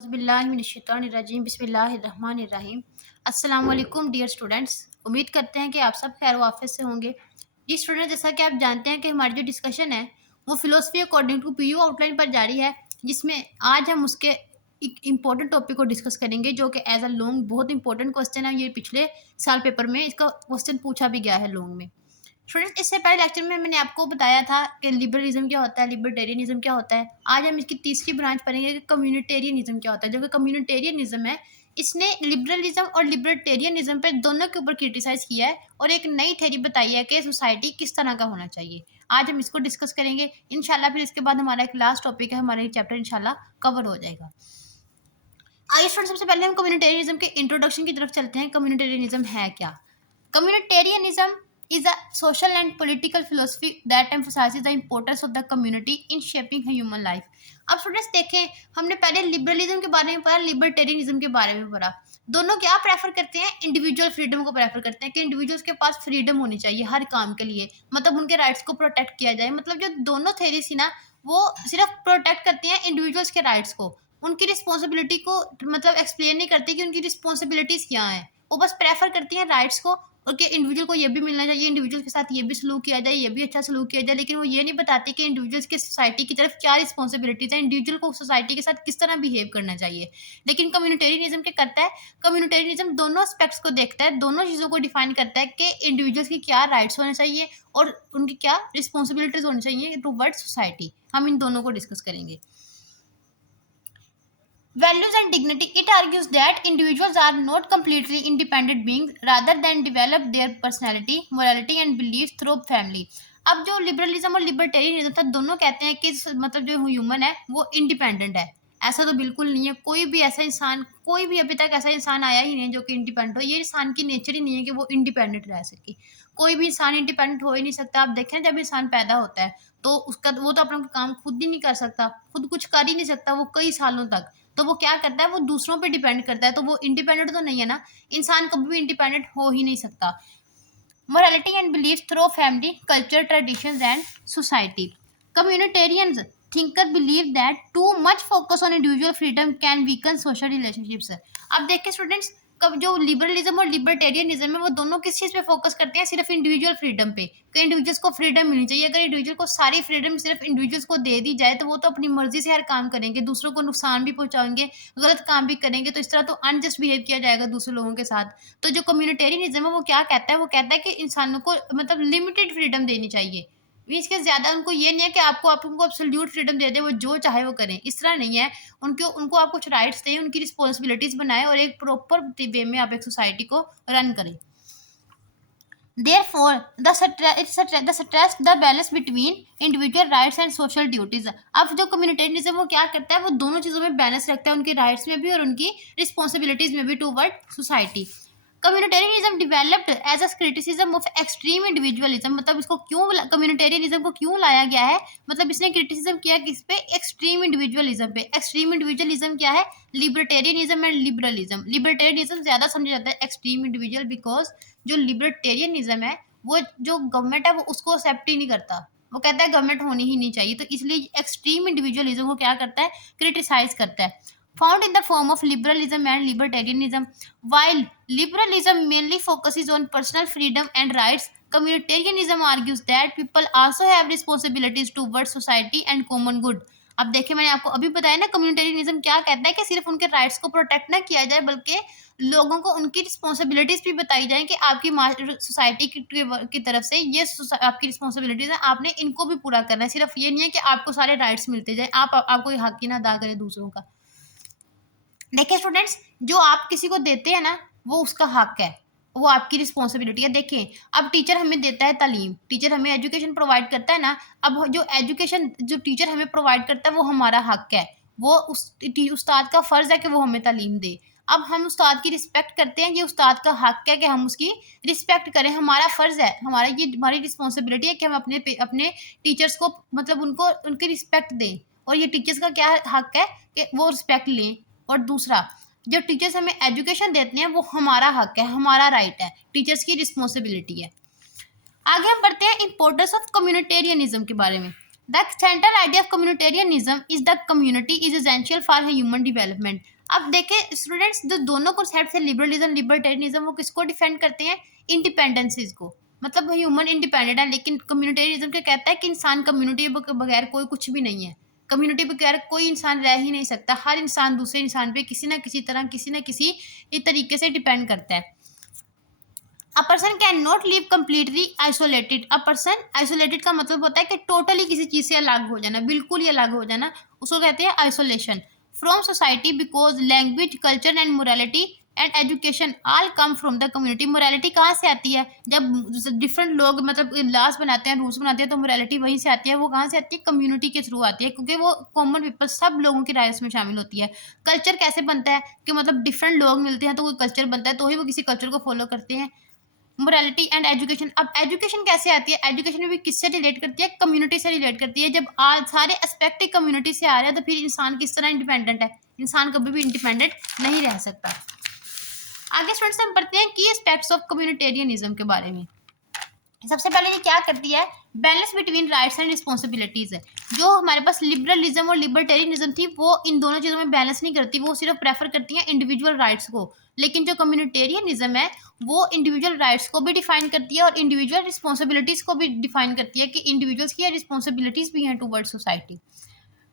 बिस्मिल्लाहिर्रहमानिर्रहीम बिस्मिल्लाहिर्रहमानिर्रहीम। अस्सलाम वालेकुम डियर स्टूडेंट्स, उम्मीद करते हैं कि आप सब खैर वाफियत से होंगे। जी स्टूडेंट, जैसा कि आप जानते हैं कि हमारी जो डिस्कशन है वो philosophy according to PU outline पर जारी है, जिसमें आज हम उसके एक इम्पॉर्टेंट टॉपिक को डिस्कस करेंगे जो कि एज अ लॉन्ग बहुत इंपॉर्टेंट क्वेश्चन है। ये पिछले साल पेपर में इसका क्वेश्चन पूछा भी गया है लॉन्ग में। स्टूडेंट्स, इससे पहले लेक्चर में मैंने आपको बताया था कि लिबरलिज्म क्या होता है, लिबर्टेरियनिज्म क्या होता है। आज हम इसकी तीसरी ब्रांच पढ़ेंगे कि कम्युनिटेरियनिज्म क्या होता है। जो कि कम्युनिटेरियनिज्म है, इसने लिबरलिज्म और लिबर्टेरियनिज्म पे दोनों के ऊपर क्रिटिसाइज किया है और एक नई थ्योरी बताई है कि सोसाइटी किस तरह का होना चाहिए। आज हम इसको डिस्कस करेंगे इंशाल्लाह। फिर इसके बाद हमारा एक लास्ट टॉपिक है, हमारा ये चैप्टर इंशाल्लाह कवर हो जाएगा। आइए स्टूडेंट, सबसे पहले हम कम्युनिटेरियनिज्म के इंट्रोडक्शन की तरफ चलते हैं। कम्युनिटेरियनिज्म है क्या? Communitarianism is a social and political philosophy that emphasizes the importance of the community in shaping human life. अब स्टूडेंट्स देखें, हमने पहले लिबरलिज्म के बारे में पढ़ा, लिबर्टेरियनिज्म के बारे में पढ़ा। दोनों क्या प्रेफर करते हैं? इंडिविजुअल फ्रीडम को प्रेफर करते हैं कि इंडिविजुअल्स के पास फ्रीडम होनी चाहिए हर काम के लिए, मतलब उनके राइट्स को प्रोटेक्ट किया जाए। मतलब जो दोनों थेरीज थी ना, वो सिर्फ प्रोटेक्ट करती हैं इंडिविजुअल्स के राइट्स को, उनकी रिस्पॉन्सिबिलिटी को मतलब एक्सप्लेन नहीं करती कि उनकी रिस्पॉन्सिबिलिटीज क्या हैं। वो बस प्रेफर करती हैं राइट्स को, और कि इंडिविजुअल को ये भी मिलना चाहिए, इंडिविजुअल के साथ ये भी सलूक किया जाए, ये भी अच्छा सलूक किया जाए। लेकिन वो ये नहीं बताती कि इंडिविजुअल्स की सोसाइटी की तरफ क्या रिस्पॉन्सिबिलिटीज है, इंडिविजुअल को सोसाइटी के साथ किस तरह बिहेव करना चाहिए। लेकिन कम्युनिटेरियनिज्म क्या करता है? कम्युनिटेरियनिज्म दोनों एस्पेक्ट्स को देखता है, दोनों चीज़ों को डिफाइन करता है कि इंडिविजुअल्स की क्या राइट्स होने चाहिए और उनकी क्या रिस्पॉन्सिबिलिटीज होनी चाहिए टूवर्ड्स सोसाइटी। हम इन दोनों को डिस्कस करेंगे। Values and dignity. It argues that individuals are not completely independent beings, rather than develop their personality, morality and beliefs through family. अब जो लिबरलिज्म और लिबर्टेरियनिज्म था, दोनों कहते हैं कि मतलब जो ह्यूमन है वो इंडिपेंडेंट है। ऐसा तो बिल्कुल नहीं है। कोई भी ऐसा इंसान, कोई भी अभी तक ऐसा इंसान आया ही नहीं जो कि इंडिपेंडेंट हो। ये इंसान की नेचर ही नहीं है कि वो इंडिपेंडेंट रह सके। कोई भी इंसान इंडिपेंडेंट हो ही नहीं सकता। आप देखें, जब इंसान पैदा होता है तो उसका वो तो अपना काम खुद ही नहीं कर सकता, खुद कुछ कर ही नहीं सकता वो कई सालों तक। तो वो क्या करता है? वो दूसरों पे डिपेंड करता है। तो वो इंडिपेंडेंट तो नहीं है ना। इंसान कभी भी इंडिपेंडेंट हो ही नहीं सकता। Morality and beliefs through family, culture, traditions and society. Communitarians thinker believe that too much focus on individual freedom can weaken social relationships. अब देखिए स्टूडेंट्स, कब जो लिबरलिज्म और लिबर्टेरियनिज्म है वो दोनों किस चीज़ पे फोकस करते हैं? सिर्फ इंडिविजुअल फ्रीडम पे, कि इंडिविजुअल्स को फ्रीडम मिलनी चाहिए। अगर इंडिविजुअल को सारी फ्रीडम सिर्फ इंडिविजुअल्स को दे दी जाए तो वो तो अपनी मर्जी से हर काम करेंगे, दूसरों को नुकसान भी पहुंचाएंगे, गलत काम भी करेंगे। तो इस तरह तो अनजस्ट बिहेव किया जाएगा दूसरे लोगों के साथ। तो जो कम्युनिटेरियनिज्म है वो क्या कहता है? वो कहता है कि इंसानों को मतलब लिमिटेड फ्रीडम देनी चाहिए। मीन्स के ज़्यादा उनको ये नहीं है कि आपको आप उनको एब्सोल्यूट फ्रीडम दे दे, वो जो चाहे वो करें, इस तरह नहीं है। उनको उनको आप कुछ राइट्स दें, उनकी रिस्पॉन्सिबिलिटीज़ बनाएं और एक प्रॉपर वे में आप एक सोसाइटी को रन करें। Therefore, the stress the balance between individual rights and social duties. अब जो कम्युनिटेरियनिज्म वो क्या करता है? वो दोनों चीज़ों में बैलेंस रखता है, उनके राइट्स में भी और उनकी रिस्पॉन्सिबिलिटीज में भी toward society. Communitarianism developed as a criticism of extreme individualism. मतलब इसको क्यों कम्युनिटेरियनिज्म को क्यों लाया गया है? मतलब इसने क्रिटिसिज्म किया किस पे? एक्सट्रीम इंडिविजुअलिज्म पे। एक्सट्रीम इंडिविजुअलिज्म क्या है? Libertarianism and liberalism. लिबर्टेरियनिज्म ज़्यादा समझा जाता है एक्सट्रीम इंडिविजुअल, बिकॉज जो लिबर्टेरियनिज्म है वो जो गवर्नमेंट है वो उसको एक्सेप्ट ही नहीं करता। वो कहता है गवर्नमेंट होनी ही नहीं चाहिए। तो इसलिए एक्सट्रीम इंडिविजुअलिज्म को क्या करता है? क्रिटिसाइज करता है। Found in the form of liberalism and libertarianism. While liberalism mainly focuses on personal freedom and rights, communitarianism argues that people also have responsibilities towards society and common good. अब देखिए, मैंने आपको अभी बताया ना, कम्युनिटेरियनिज्म क्या कहता है कि सिर्फ उनके राइट्स को प्रोटेक्ट ना किया जाए, बल्कि लोगों को उनकी रिस्पॉन्सिबिलिटीज भी बताई जाए कि आपकी सोसाइटी की तरफ से ये आपकी रिस्पॉन्सिबिलिटीज है, आपने इनको भी पूरा करना है। सिर्फ ये नहीं है कि आपको सारे राइट्स मिलते जाए, आपको ये हक ही ना अदा करें दूसरों का। देखिए स्टूडेंट्स, जो आप किसी को देते हैं ना वो उसका हक है, वो आपकी रिस्पॉन्सिबिलिटी है। देखें, अब टीचर हमें देता है तालीम, टीचर हमें एजुकेशन प्रोवाइड करता है ना। अब जो एजुकेशन जो टीचर हमें प्रोवाइड करता है वो हमारा हक है। वो उस्ताद का फ़र्ज़ है कि वो हमें तालीम दे। अब हम उस्ताद की रिस्पेक्ट करते हैं, ये उस्ताद का हक है कि हम उसकी रिस्पेक्ट करें, हमारा फ़र्ज़ है, हमारी रिस्पॉन्सिबिलिटी है कि हम अपने टीचर्स को मतलब उनको उनकी रिस्पेक्ट दें। और ये टीचर्स का क्या हक है कि वो रिस्पेक्ट लें। और दूसरा, जो टीचर्स हमें एजुकेशन देते हैं वो हमारा हक है, हमारा राइट है, टीचर्स की रिस्पॉन्सिबिलिटी है। आगे हम बढ़ते हैं इंपॉर्टेंस ऑफ कम्युनिटेरियनिज्म के बारे में। The central idea of communitarianism is the community is essential for human development. अब देखें स्टूडेंट्स, जो दोनों कॉन्सेप्ट है लिबरलिज्म लिबर्टेरियनिज्म, वो किसको डिफेंड करते हैं? इंडिपेंडेंसेस को, मतलब ह्यूमन इंडिपेंडेंट है। लेकिन कम्युनिटेरियनिज्म क्या कहता है कि इंसान कम्युनिटी के बगैर कोई कुछ भी नहीं है, कम्युनिटी के बगैर कोई इंसान रह ही नहीं सकता। हर इंसान दूसरे इंसान पे किसी ना किसी तरह किसी ना किसी तरीके से डिपेंड करता है। A person can not live completely isolated. A person isolated का मतलब होता है कि टोटली किसी चीज से अलग हो जाना, बिल्कुल ही अलग हो जाना, उसको कहते हैं isolation from society, because language culture and morality and education all come from the community. Morality कहाँ से आती है? जब डिफरेंट लोग मतलब लॉज बनाते हैं, रूल्स बनाते हैं, तो मोरालिटी वहीं से आती है। वो कहाँ से आती है? कम्युनिटी के थ्रू आती है, क्योंकि वो कॉमन पीपल सब लोगों की राय में शामिल होती है। कल्चर कैसे बनता है? कि मतलब डिफरेंट लोग मिलते हैं तो कोई कल्चर बनता है, तो ही वो किसी कल्चर को फॉलो करते हैं। मोरालिटी एंड एजुकेशन, अब एजुकेशन कैसे आती है? एजुकेशन भी किससे रिलेट करती है? कम्युनिटी से रिलेट करती है। जब आज सारे एस्पेक्ट ही कम्युनिटी से आ रहे हैं, तो फिर इंसान किस तरह इंडिपेंडेंट है? इंसान कभी भी इंडिपेंडेंट नहीं रह सकता। आगे स्टूडेंट्स हम पढ़ते हैं की एस्पेक्ट्स ऑफ कम्युनिटेरियनिज्म के बारे में। सबसे पहले ये क्या करती है? Balance between rights and responsibilities है। जो हमारे पास लिबरलिज्म और लिबर्टेरियनिज्म थी, वो इन दोनों चीज़ों में बैलेंस नहीं करती, वो सिर्फ प्रेफर करती हैं इंडिविजुअल राइट्स को। लेकिन जो कम्युनिटेरियनिज्म है, वो इंडिविजुअल राइट्स को भी डिफाइन करती है और इंडिविजुअल रिस्पॉन्सिबिलिटीज को भी डिफाइन करती है कि इंडिविजुअल्स की रिस्पॉन्सिबिलिटीज भी हैं towards society.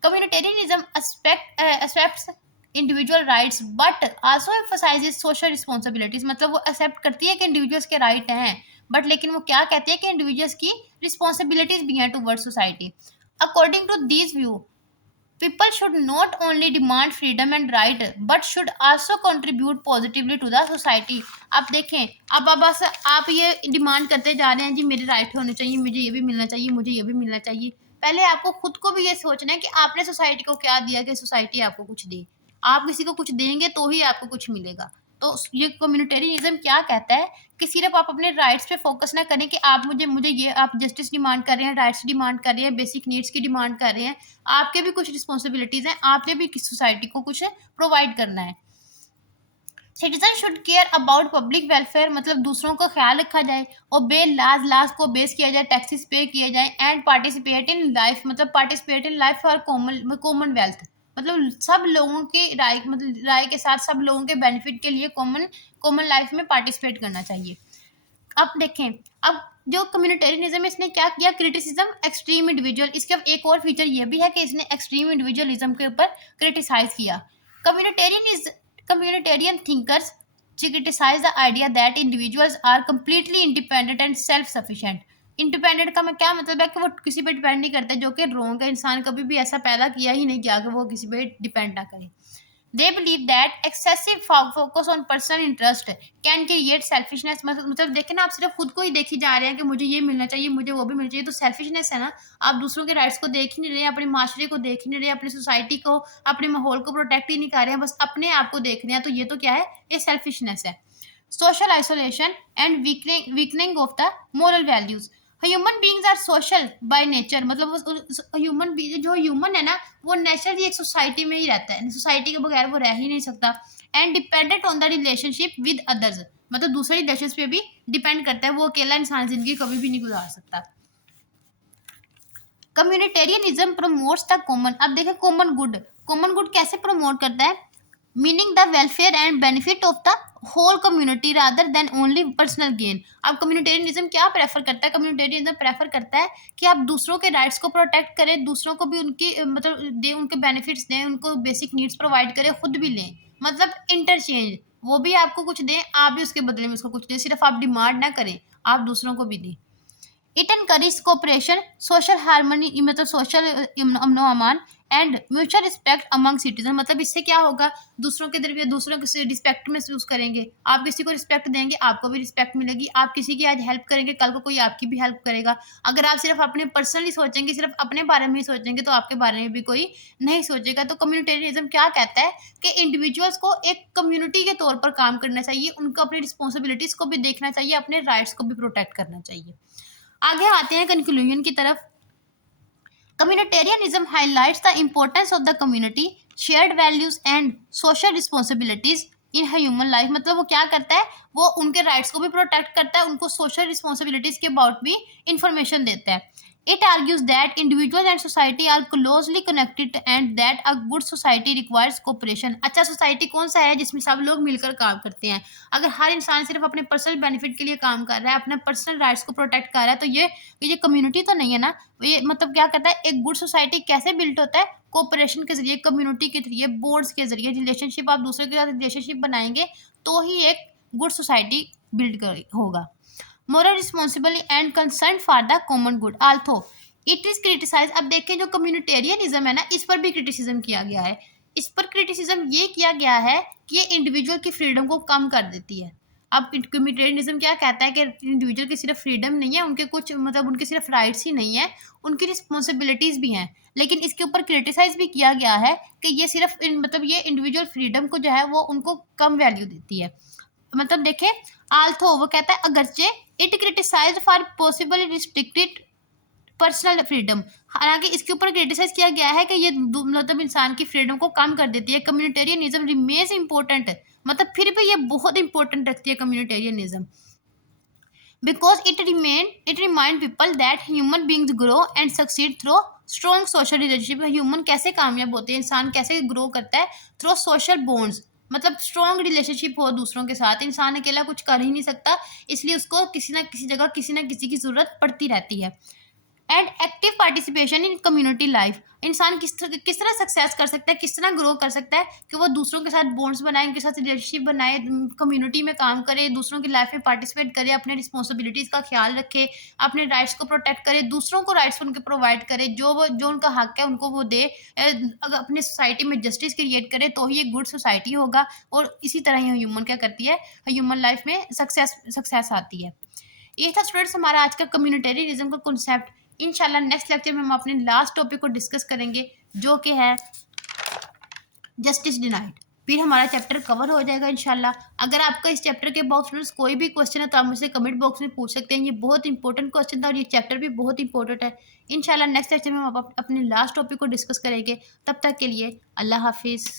Communitarianism accepts individual rights but also emphasises social responsibilities, मतलब वो एक्सेप्ट करती है कि इंडिविजुअल्स के राइट हैं, बट लेकिन वो क्या कहती है कि इंडिविजुअल्स की रिस्पॉन्सिबिलिटीज भी हैं towards society. According to this view, people should not only demand freedom and right but should also contribute positively to the society। आप देखें, अब बस आप ये डिमांड करते जा रहे हैं जी मेरे राइट होने चाहिए, मुझे ये भी मिलना चाहिए, मुझे ये भी मिलना चाहिए। पहले आपको खुद को भी ये सोचना है कि आपने सोसाइटी को क्या दिया कि सोसाइटी आपको कुछ दे। आप किसी को कुछ देंगे तो ही आपको कुछ मिलेगा। तो ये कम्युनिटेरियनिज्म क्या कहता है कि सिर्फ आप अपने राइट्स पे फोकस ना करें कि आप मुझे मुझे ये आप जस्टिस डिमांड कर रहे हैं, राइट्स डिमांड कर रहे हैं, बेसिक नीड्स की डिमांड कर रहे हैं। आपके भी कुछ रिस्पॉन्सिबिलिटीज हैं, आपने भी किस सोसाइटी को कुछ प्रोवाइड करना है। Citizen should care about public welfare, मतलब दूसरों का ख्याल रखा जाए, और बे लाज को बेस किया जाए, टैक्सेस पे किए जाए, एंड पार्टिसिपेट इन लाइफ, मतलब participate in life for common wealth, मतलब सब लोगों के राय, मतलब राय के साथ सब लोगों के बेनिफिट के लिए कॉमन कॉमन लाइफ में पार्टिसिपेट करना चाहिए। अब देखें, अब जो कम्युनिटेरियनिज्म है, इसने क्या किया? Criticism extreme individual. इसका एक और फीचर ये भी है कि इसने एक्सट्रीम इंडिविजुअलिज्म के ऊपर क्रिटिसाइज किया। Communitarian thinkers criticise the idea that individuals are completely independent and self sufficient. Independent का मैं क्या मतलब है कि वो किसी पे डिपेंड नहीं करते, जो कि रॉन्ग है। इंसान कभी भी ऐसा पैदा किया ही नहीं किया कि वो किसी पे डिपेंड ना करे। They believe that excessive focus on personal interest can create selfishness। मतलब देखें ना, आप सिर्फ खुद को ही देखी जा रहे हैं कि मुझे ये मिलना चाहिए, मुझे वो भी मिलना चाहिए, तो सेल्फिशनेस है ना। आप दूसरों के राइट्स को देख ही नहीं रहे, अपने माशरे को देख ही नहीं रहे, अपनी सोसाइटी को, अपने माहौल को प्रोटेक्ट ही नहीं कर रहे हैं, बस अपने आप को देख रहे हैं। तो ये तो क्या है? ये सेल्फिशनेस है। Social isolation and weakening of the moral values. Human beings are social by nature, मतलब जो ह्यूमन है ना, वो नेचुरली एक सोसाइटी में ही रहता है, सोसाइटी के बगैर वो रह ही नहीं सकता। And dependent on the relationship with others, मतलब दूसरे रिलेशंस पे भी डिपेंड करता है, वो अकेला इंसान जिंदगी कभी भी नहीं गुजार सकता। Communitarianism promotes the common. अब देखें कॉमन गुड कैसे प्रमोट करता है? Meaning the welfare and benefit of the whole community rather than only personal gain. अब कम्युनिटेरियनिज्म क्या प्रेफर करता है? कम्युनिटेरियनिज्म प्रेफर करता है कि आप दूसरों के राइट्स को प्रोटेक्ट करें, दूसरों को भी उनकी मतलब दें, उनके बेनिफिट्स दें, उनको बेसिक नीड्स प्रोवाइड करें, खुद भी लें, मतलब इंटरचेंज। वो भी आपको कुछ दें, आप भी उसके बदले में उसको कुछ दें, सिर्फ आप डिमांड ना करें, आप दूसरों को भी दें। It encourage cooperation, social harmony, मतलब सोशल अमनो अमान and mutual respect among citizen. मतलब इससे क्या होगा? दूसरों के दरमियान दूसरों के रिस्पेक्ट महसूस करेंगे। आप किसी को रिस्पेक्ट देंगे, आपको भी रिस्पेक्ट मिलेगी। आप किसी की आज हेल्प करेंगे, कल को कोई आपकी भी हेल्प करेगा। अगर आप सिर्फ अपने पर्सनली सोचेंगे, सिर्फ अपने बारे में ही सोचेंगे, तो आपके बारे में भी कोई नहीं सोचेगा। तो कम्युनिटेरियनिज्म क्या कहता है कि इंडिविजुअल्स को एक कम्युनिटी के तौर पर काम करना चाहिए, उनको अपनी रिस्पॉन्सिबिलिटीज को भी देखना चाहिए, अपने राइट्स को भी प्रोटेक्ट करना चाहिए। आगे आते हैं कंक्लूजन की तरफ। Communitarianism highlights the importance of the community, shared values and social responsibilities in human life. मतलब वो क्या करता है? वो उनके राइट्स को भी प्रोटेक्ट करता है, उनको सोशल रिस्पॉन्सिबिलिटीज के अबाउट भी इंफॉर्मेशन देता है। It argues that individuals and society are closely connected and that a good society requires cooperation. अच्छा सोसाइटी कौन सा है जिसमें सब लोग मिलकर काम करते हैं। अगर हर इंसान सिर्फ अपने पर्सनल बेनिफिट के लिए काम कर रहा है, अपने पर्सनल राइट्स को प्रोटेक्ट कर रहा है, तो ये कम्युनिटी तो नहीं है ना। ये मतलब क्या कहता है, एक गुड सोसाइटी कैसे बिल्ड होता है? कोऑपरेशन के जरिए, कम्युनिटी के जरिए, बोर्ड्स के जरिए, रिलेशनशिप, आप दूसरे के साथ रिलेशनशिप बनाएंगे तो ही एक गुड सोसाइटी बिल्ड होगा। Moral responsible and concern for the common good although it is criticise. अब देखें जो कम्युनिटेरियनिज्म है ना, इस पर भी क्रिटिसिज्म किया गया है। इस पर क्रिटिसिज्म ये किया गया है कि ये इंडिविजुअल की फ्रीडम को कम कर देती है। अब कम्युनिटेरियनिज्म क्या कहता है कि इंडिविजुअल की सिर्फ फ्रीडम नहीं है, उनके कुछ मतलब उनके सिर्फ राइट्स ही नहीं है, उनकी रिस्पॉन्सिबिलिटीज भी हैं। लेकिन इसके ऊपर क्रिटिसाइज भी किया गया है कि ये सिर्फ मतलब ये इंडिविजुअल फ्रीडम को जो है वो उनको कम वैल्यू देती है। मतलब देखें, आल्थो वो कहता है अगरचे it criticise for possible restricted personal freedom, हालांकि इसके ऊपर क्रिटिसाइज किया गया है कि ये मतलब इंसान की फ्रीडम को कम कर देती है। कम्युनिटेरियनिज्म रिमेन्स इंपॉर्टेंट, मतलब फिर भी ये बहुत इंपॉर्टेंट रखती है communitarianism, because it remind people that human beings grow and succeed through strong social relationship. Human कैसे कामयाब होते हैं, इंसान कैसे ग्रो करता है? थ्रू सोशल बॉन्ड्स, मतलब स्ट्रॉन्ग रिलेशनशिप हो दूसरों के साथ। इंसान अकेला कुछ कर ही नहीं सकता, इसलिए उसको किसी ना किसी जगह किसी ना किसी की ज़रूरत पड़ती रहती है। And active participation in community life, इंसान किस तरह सक्सेस कर सकता है, किस तरह ग्रो कर सकता है कि वो दूसरों के साथ बॉन्ड्स बनाए, उनके साथ रिलेशनशिप बनाए, कम्युनिटी में काम करे, दूसरों की लाइफ में पार्टिसिपेट करे, अपने रिस्पॉन्सिबिलिटीज़ का ख्याल रखे, अपने राइट्स को प्रोटेक्ट करे, दूसरों को राइट्स उनके प्रोवाइड करे, जो उनका हक है उनको वो दे, अगर अपनी सोसाइटी में जस्टिस क्रिएट करे तो ही एक गुड सोसाइटी होगा। और इसी तरह ही ह्यूमन क्या करती है, ह्यूमन लाइफ में सक्सेस आती है। ये था स्टूडेंट्स हमारा आज का कम्युनिटेरियनिज्म का कॉन्सेप्ट। इंशाल्लाह नेक्स्ट लेक्चर में हम अपने लास्ट टॉपिक को डिस्कस करेंगे जो कि है जस्टिस डिनाइड। फिर हमारा चैप्टर कवर हो जाएगा इंशाल्लाह। अगर आपका इस चैप्टर के अबाउट स्टूडेंट्स कोई भी क्वेश्चन है तो आप मुझसे कमेंट बॉक्स में पूछ सकते हैं। ये बहुत इंपॉर्टेंट क्वेश्चन था और ये चैप्टर भी बहुत इंपॉर्टेंट है। इंशाल्लाह नेक्स्ट लेक्चर में हम अपने लास्ट टॉपिक को डिस्कस करेंगे। तब तक के लिए अल्लाह हाफिज़।